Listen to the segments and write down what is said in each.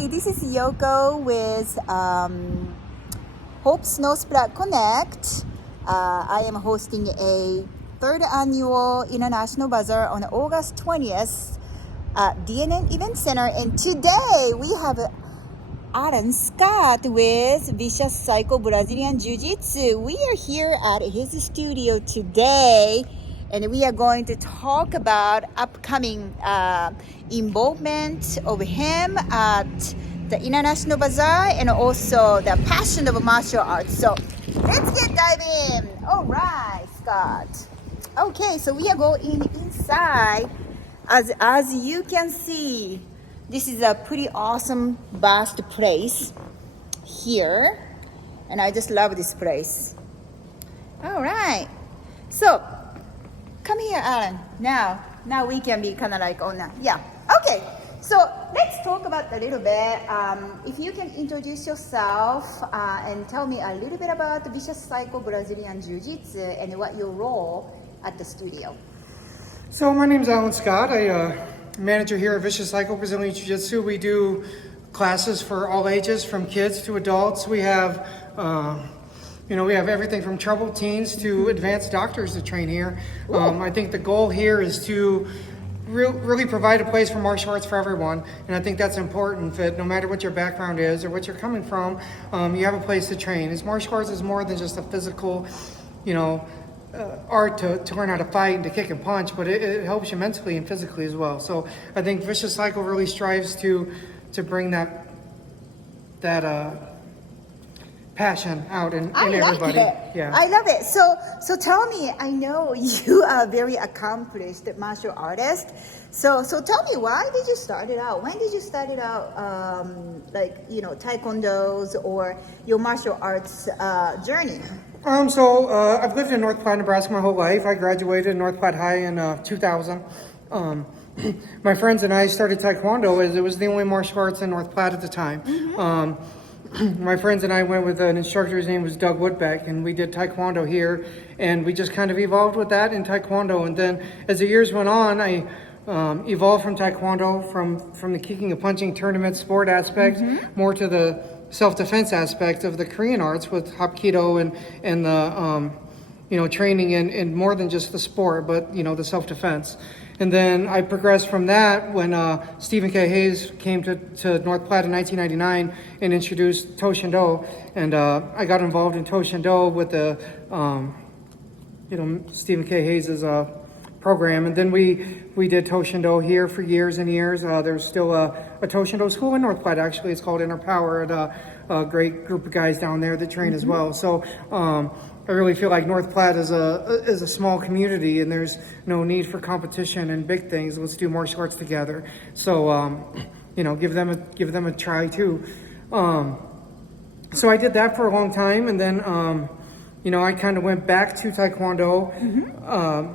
Hi, this is Yoko with Hope Snow Splat Connect. I am hosting a third annual International Bazaar on August 20th at DNN Event Center. And today we have Aaron Scott with Vicious Cycle Brazilian Jiu-Jitsu. We are here at his studio today, and we are going to talk about upcoming involvement of him at the International Bazaar and also the passion of martial arts. So let's get diving in. All right, Scott. Okay, so we are going inside. As you can see, this is a pretty awesome, vast place here, and I just love this place. All right, so come here, Alan. Now we can be kind of like on that. Yeah. Okay. So let's talk about a little bit. If you can introduce yourself and tell me a little bit about the Vicious Cycle Brazilian Jiu-Jitsu and what your role at the studio. So my name is Alan Scott. I manager here at Vicious Cycle Brazilian Jiu-Jitsu. We do classes for all ages, from kids to adults. We have we have everything from troubled teens to advanced doctors to train here. I think the goal here is to really provide a place for martial arts for everyone, and I think that's important, that no matter what your background is or what you're coming from, you have a place to train. As martial arts is more than just a physical, art to learn how to fight and to kick and punch, but it helps you mentally and physically as well. So I think Vicious Cycle really strives to bring that passion out in everybody. Yeah, I love it. So tell me, I know you are a very accomplished martial artist. So tell me, why did you start it out? When did you start it out? Taekwondo's or your martial arts journey? I've lived in North Platte, Nebraska my whole life. I graduated in North Platte High in 2000. My friends and I started Taekwondo as it was the only martial arts in North Platte at the time. Mm-hmm. My friends and I went with an instructor, his name was Doug Woodbeck, and we did Taekwondo here, and we just kind of evolved with that in Taekwondo. And then as the years went on, I evolved from Taekwondo, from the kicking and punching tournament sport aspect, more to the self-defense aspect of the Korean arts with Hapkido and the training in more than just the sport, but the self-defense. And then I progressed from that when Stephen K. Hayes came to North Platte in 1999 and introduced Toshindo, and I got involved in Toshindo with the Stephen K. Hayes' program, and then we did Toshindo here for years and years. There's still a Toshindo school in North Platte, actually. It's called Inner Power, and a great group of guys down there that train as well. So I really feel like North Platte is a small community, and there's no need for competition and big things. Let's do martial arts together. So give them a try too. So I did that for a long time, and then I kind of went back to Taekwondo.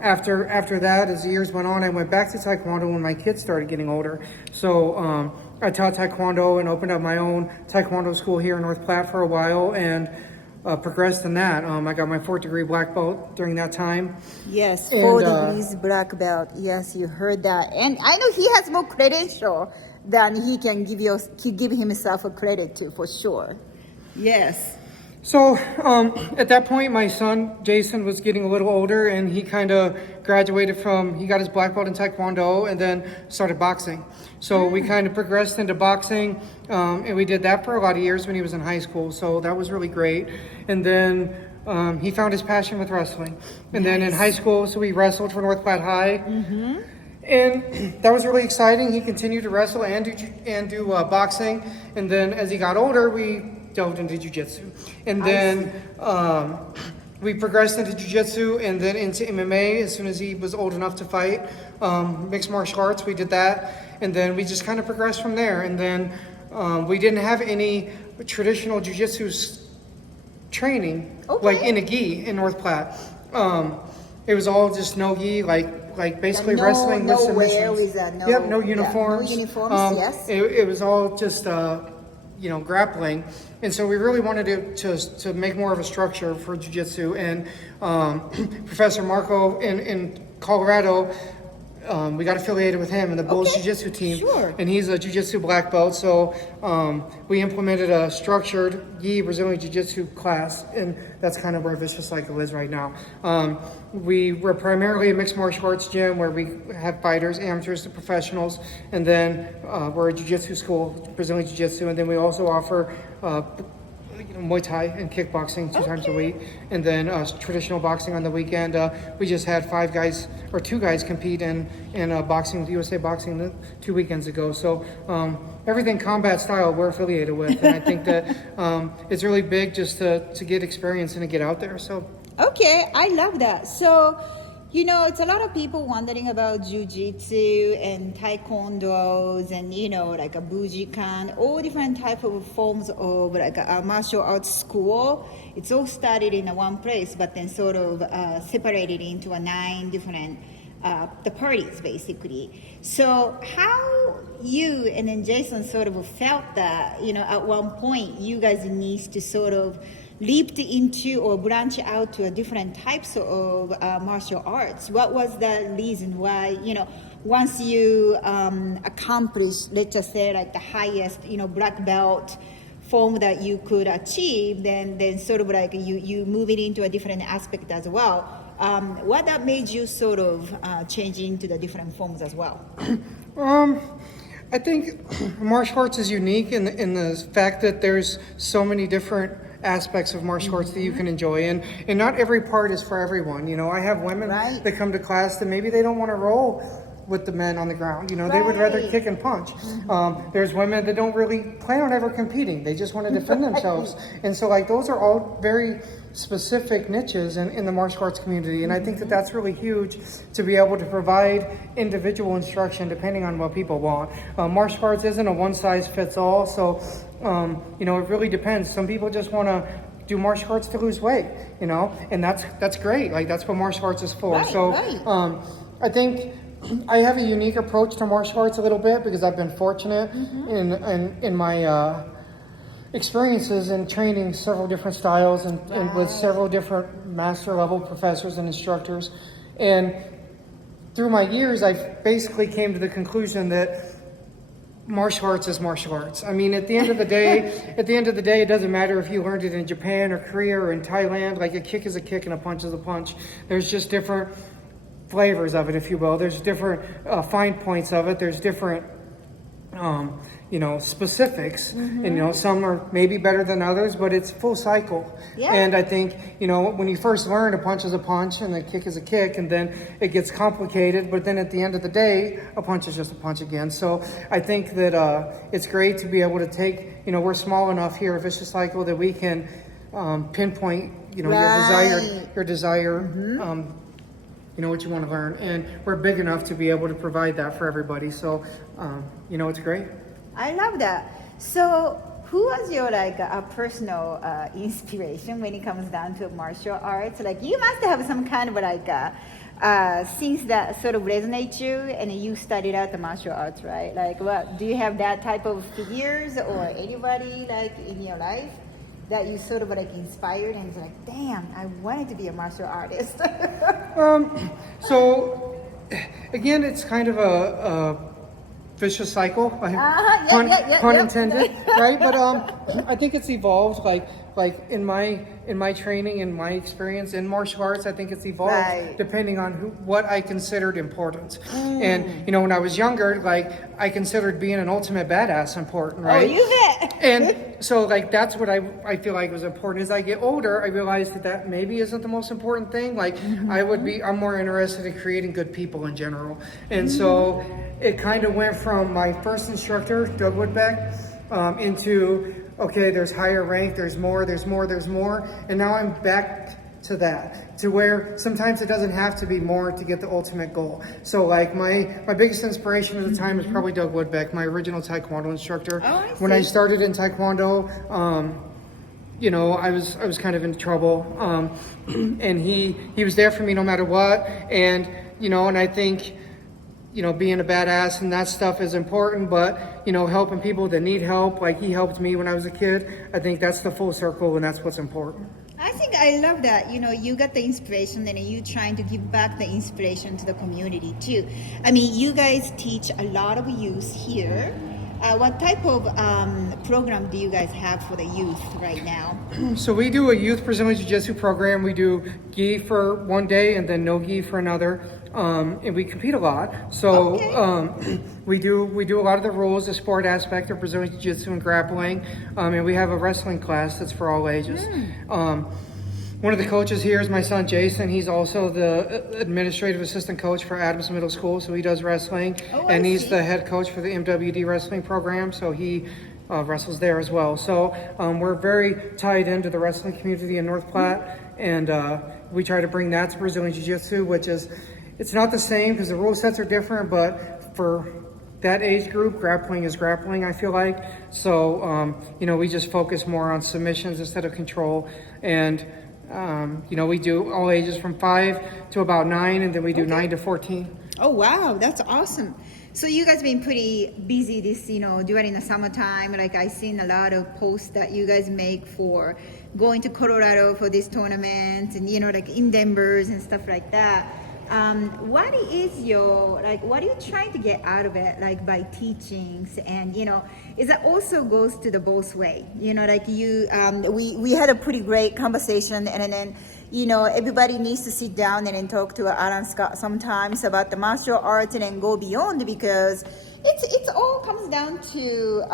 After that, as the years went on, I went back to Taekwondo when my kids started getting older. So I taught Taekwondo and opened up my own Taekwondo school here in North Platte for a while, and progressed in that. I got my 4th degree black belt during that time. Yes, 4 degrees black belt. Yes, you heard that. And I know he has more credential than he can give himself a credit to, for sure. Yes. So at that point, my son Jason was getting a little older, and he kind of graduated he got his black belt in Taekwondo and then started boxing. So we kind of progressed into boxing, and we did that for a lot of years when he was in high school. So that was really great. And then he found his passion with wrestling. And then in high school, so we wrestled for North Platte High. Mm-hmm. And that was really exciting. He continued to wrestle and do boxing. And then as he got older, we delved into jiu-jitsu. And then we progressed into jiu-jitsu and then into MMA as soon as he was old enough to fight. Mixed martial arts, we did that. And then we just kind of progressed from there. And then we didn't have any traditional jiu-jitsu training, like in a gi in North Platte. It was all just no gi, like basically wrestling with submissions. No uniforms. No uniforms, yes. It was all just grappling. And so we really wanted to make more of a structure for jiu-jitsu. And Professor Marco in Colorado we got affiliated with him in the Bulls Okay, Jiu-Jitsu team, sure. and he's a Jiu-Jitsu black belt. So we implemented a structured Gi Brazilian Jiu-Jitsu class, and that's kind of where Vicious Cycle is right now. We're primarily a mixed martial arts gym where we have fighters, amateurs to professionals, and then we're a Jiu-Jitsu school, Brazilian Jiu-Jitsu, and then we also offer Muay Thai and kickboxing 2 times a week, and then traditional boxing on the weekend. We just had 2 guys compete in boxing with USA Boxing 2 weekends ago. So everything combat style we're affiliated with, and I think that it's really big just to get experience and to get out there. So Okay, I love that. So, it's a lot of people wondering about jiu-jitsu and taekwondos and, like a bujikan, all different type of forms of like a martial arts school. It's all started in one place, but then sort of separated into 9 different the parties, basically. So how you and then Jason sort of felt that, at one point you guys need to sort of leaped into or branch out to a different types of martial arts. What was the reason why, once you accomplish, let's just say like the highest, black belt form that you could achieve, then sort of like you move it into a different aspect as well. What that made you sort of change into the different forms as well? I think martial arts is unique in the fact that there's so many different aspects of martial arts that you can enjoy, and not every part is for everyone. I have women Right. that come to class that maybe they don't want to roll with the men on the ground. They would rather Right. kick and punch. There's women that don't really plan on ever competing. They just want to defend themselves. And so like those are all very specific niches in the martial arts community. And I think that that's really huge to be able to provide individual instruction depending on what people want. Martial arts isn't a one size fits all. So, it really depends. Some people just want to do martial arts to lose weight, and that's great. Like that's what martial arts is for. Right, So, right. I think I have a unique approach to martial arts a little bit because I've been fortunate in my experiences in training several different styles and with several different master level professors and instructors. And through my years, I basically came to the conclusion that martial arts is martial arts. I mean, at the end of the day, it doesn't matter if you learned it in Japan or Korea or in Thailand. Like a kick is a kick and a punch is a punch. There's just different flavors of it, if you will. There's different fine points of it. There's different, specifics. And, some are maybe better than others, but it's full cycle. Yeah. And I think, when you first learn a punch is a punch and a kick is a kick, and then it gets complicated, but then at the end of the day, a punch is just a punch again. So I think that it's great to be able to take, we're small enough here at Vicious Cycle that we can pinpoint, Right. your desire, what you want to learn. And we're big enough to be able to provide that for everybody. So, it's great. I love that. So, who was your a personal inspiration when it comes down to martial arts? Like you must have some kind of things that sort of resonate you, and you studied out the martial arts, right? Like, what do you have that type of figures or anybody like in your life that you sort of inspired and it's like, damn, I wanted to be a martial artist? So, again, it's kind of a vicious cycle, pun intended, right? But I think it's evolved. Like in my training and my experience in martial arts, I think it's evolved Right. depending on what I considered important. And when I was younger, I considered being an ultimate badass important, right? Oh, you bet. And so that's what I feel like was important. As I get older, I realized that maybe isn't the most important thing. I'm more interested in creating good people in general. And so it kind of went from my first instructor, Doug Woodbeck, into, okay, there's higher rank, there's more, and now I'm back to that, to where sometimes it doesn't have to be more to get the ultimate goal. So my biggest inspiration at the time is probably Doug Woodbeck, my original Taekwondo instructor. Oh, I When I see. started in Taekwondo, I was kind of in trouble, and he was there for me no matter what, and I think being a badass and that stuff is important, but helping people that need help, like he helped me when I was a kid, I think that's the full circle, and that's what's important. I think I love that. You got the inspiration and you trying to give back the inspiration to the community too. I mean, you guys teach a lot of youth here. What type of program do you guys have for the youth right now? So we do a youth Brazilian Jiu-Jitsu program. We do gi for one day and then no gi for another. And we compete a lot. So Okay. we do a lot of the rules, the sport aspect of Brazilian Jiu-Jitsu and grappling. And we have a wrestling class that's for all ages. One of the coaches here is my son Jason. He's also the administrative assistant coach for Adams Middle School, so he does wrestling. Oh, I And he's see. the head coach for the MWD wrestling program, so he wrestles there as well. So we're very tied into the wrestling community in North Platte, and we try to bring that to Brazilian Jiu-Jitsu, which is, it's not the same because the rule sets are different, but for that age group, grappling is grappling, I feel like. So, we just focus more on submissions instead of control. And, we do all ages from 5 to about 9, and then we do 9 to 14. Oh wow, that's awesome. So you guys been pretty busy this, during the summertime. Like I seen a lot of posts that you guys make for going to Colorado for this tournament and like in Denver's and stuff like that. What are you trying to get out of it, like by teachings? And is that also goes to the both way, we had a pretty great conversation, and then everybody needs to sit down and then talk to Alan Scott sometimes about the martial arts and then go beyond, because it's all comes down to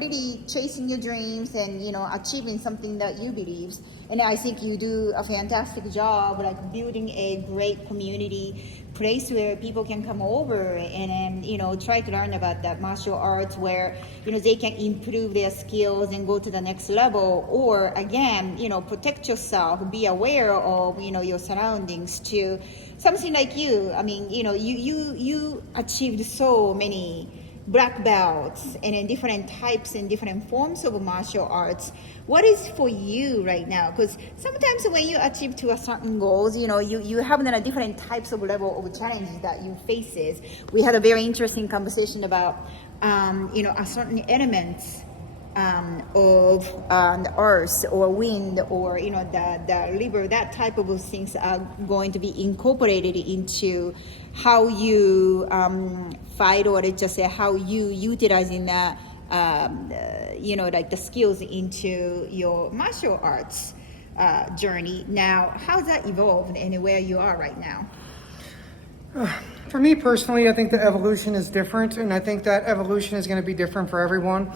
really chasing your dreams and achieving something that you believe. And I think you do a fantastic job, like building a great community place where people can come over and try to learn about that martial arts, where they can improve their skills and go to the next level, or again protect yourself, be aware of your surroundings too. Something like you, I mean, you achieved so many black belts and in different types and different forms of martial arts. What is for you right now? Because sometimes when you achieve to a certain goals, you have then a different types of level of challenges that you faces. We had a very interesting conversation about a certain elements of the earth or wind or the river, that type of things are going to be incorporated into how you fight, or just say how you utilizing that like the skills into your martial arts journey. Now, how's that evolved and where you are right now? For me personally, I think the evolution is different, and I think that evolution is going to be different for everyone.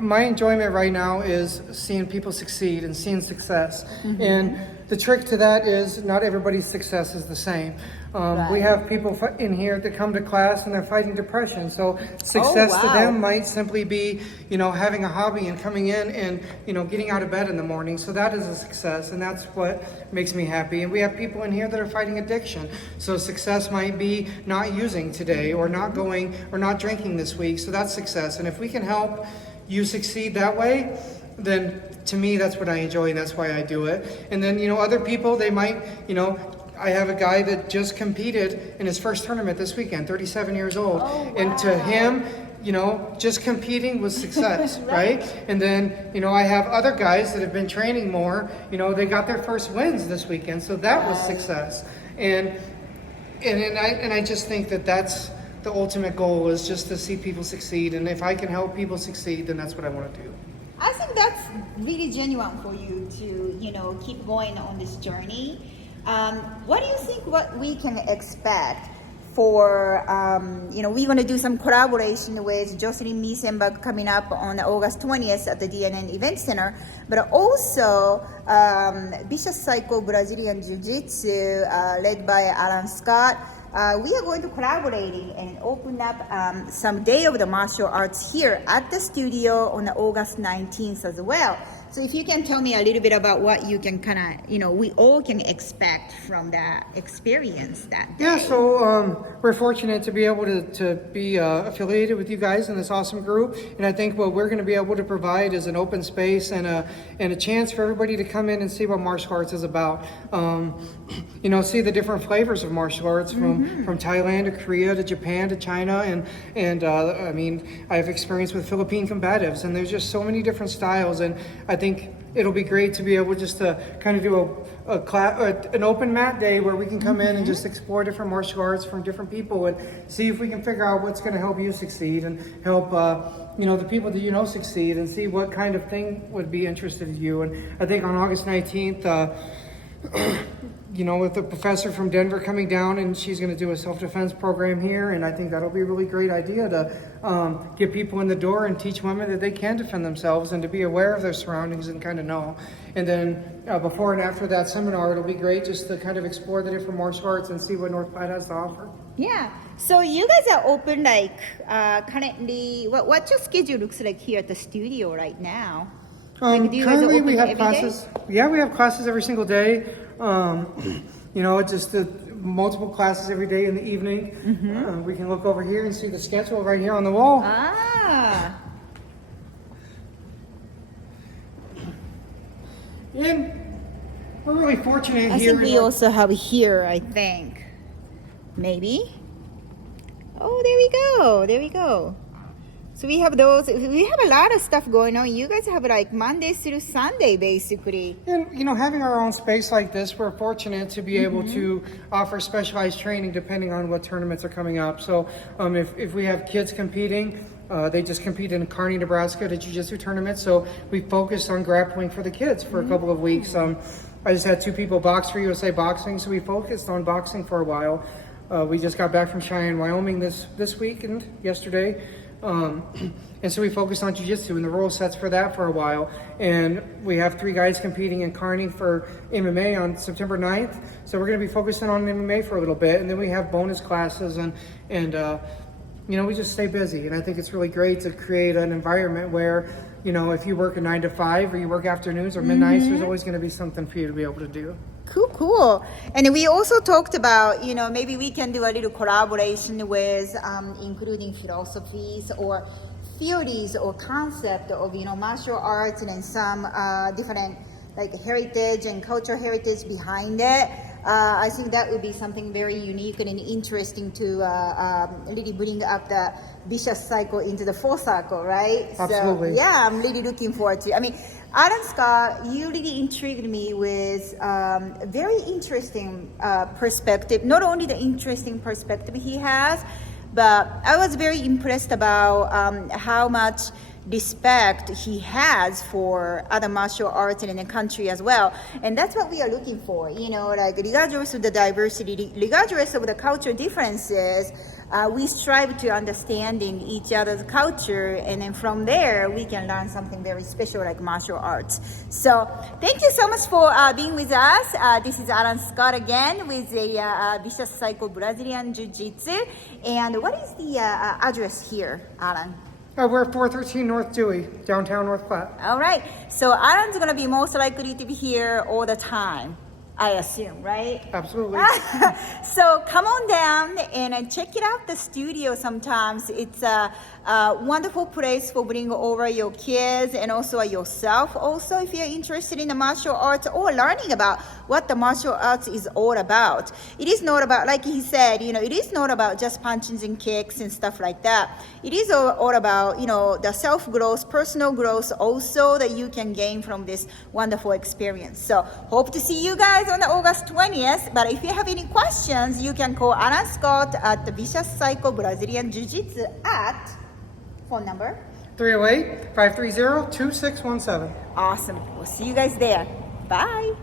My enjoyment right now is seeing people succeed and seeing success. And the trick to that is not everybody's success is the same. We have people in here that come to class and they're fighting depression. So success to them might simply be, having a hobby and coming in and, getting out of bed in the morning. So that is a success, and that's what makes me happy. And we have people in here that are fighting addiction. So success might be not using today, or not going or not drinking this week. So that's success. And if we can help you succeed that way, then to me, that's what I enjoy, and that's why I do it. And then, other people, they might, I have a guy that just competed in his first tournament this weekend, 37 years old. Oh, wow. And to him, just competing was success, right? And then, I have other guys that have been training more, they got their first wins this weekend. So that was success. And I just think that that's the ultimate goal, is just to see people succeed. And if I can help people succeed, then that's what I want to do. I think that's really genuine for you to, keep going on this journey. What do you think what we can expect for, we're going to do some collaboration with Jocelyn Miesenberg coming up on August 20th at the DNN Event Center, but also Vicious Psycho Brazilian Jiu-Jitsu led by Alan Scott. We are going to collaborate and open up some Day of the Martial Arts here at the studio on August 19th as well. So if you can tell me a little bit about what you can kind of, we all can expect from that experience that day. Yeah, so we're fortunate to be able to be affiliated with you guys in this awesome group. And I think what we're going to be able to provide is an open space and a chance for everybody to come in and see what martial arts is about. See the different flavors of martial arts from Thailand to Korea to Japan to China. And I mean, I have experience with Philippine combatives, and there's just so many different styles. And I think think it'll be great to be able just to kind of do a class, an open mat day where we can come in and just explore different martial arts from different people and see if we can figure out what's going to help you succeed and help the people that you know succeed, and see what kind of thing would be interested in you. And I think on August 19th, with the professor from Denver coming down, and she's going to do a self-defense program here, and I think that'll be a really great idea to get people in the door and teach women that they can defend themselves and to be aware of their surroundings and kind of know. And then before and after that seminar, it'll be great just to kind of explore the different martial arts and see what North Platte has to offer. Yeah. So you guys are open currently. What your schedule looks like here at the studio right now? Do you guys Currently, open we have every classes. day? Yeah, we have classes every single day. Just multiple classes every day in the evening. We can look over here and see the schedule right here on the wall. Ah. And we're really fortunate I here. think we also have here, I think. Maybe. Oh, there we go. So we have a lot of stuff going on. You guys have Monday through Sunday, basically. And, having our own space like this, we're fortunate to be able to offer specialized training depending on what tournaments are coming up. So if we have kids competing, they just compete in Kearney, Nebraska, the Jiu-Jitsu tournament. So we focused on grappling for the kids for a couple of weeks. I just had 2 people box for USA Boxing, so we focused on boxing for a while. We just got back from Cheyenne, Wyoming this week and yesterday. And so we focused on Jiu-Jitsu and the rule sets for that for a while. And we have 3 guys competing in Kearney for MMA on September 9th. So we're going to be focusing on MMA for a little bit. And then we have bonus classes and we just stay busy. And I think it's really great to create an environment where, if you work a 9 to 5 or you work afternoons or midnights, there's always going to be something for you to be able to do. Cool. And we also talked about, maybe we can do a little collaboration with including philosophies or theories or concept of, martial arts and then some different heritage and cultural heritage behind it. I think that would be something very unique and interesting to really bring up the vicious cycle into the full circle, right? Absolutely. So, yeah, I'm really looking forward to it. I mean, Adam Scott, you really intrigued me with a very interesting perspective. Not only the interesting perspective he has, but I was very impressed about how much respect he has for other martial arts in the country as well. And that's what we are looking for, regardless of the diversity, regardless of the cultural differences, we strive to understanding each other's culture, and then from there we can learn something very special like martial arts. So thank you so much for being with us. This is Alan Scott again with the Vicious Cycle Brazilian Jiu-Jitsu. And what is the address here, Alan? We're at 413 North Dewey, downtown North Platte. All right. So Alan's going to be most likely to be here all the time, I assume, right? Absolutely. So come on down and check it out, the studio sometimes. It's a wonderful place for bringing over your kids and also yourself also if you're interested in the martial arts or learning about what the martial arts is all about. It is not about, like he said, it is not about just punches and kicks and stuff like that. It is all about, the self-growth, personal growth also that you can gain from this wonderful experience. So hope to see you guys on the August 20th. But if you have any questions, you can call Alan Scott at the Vicious Cycle Brazilian Jiu-Jitsu at phone number 308-530-2617. Awesome. We'll see you guys there. Bye.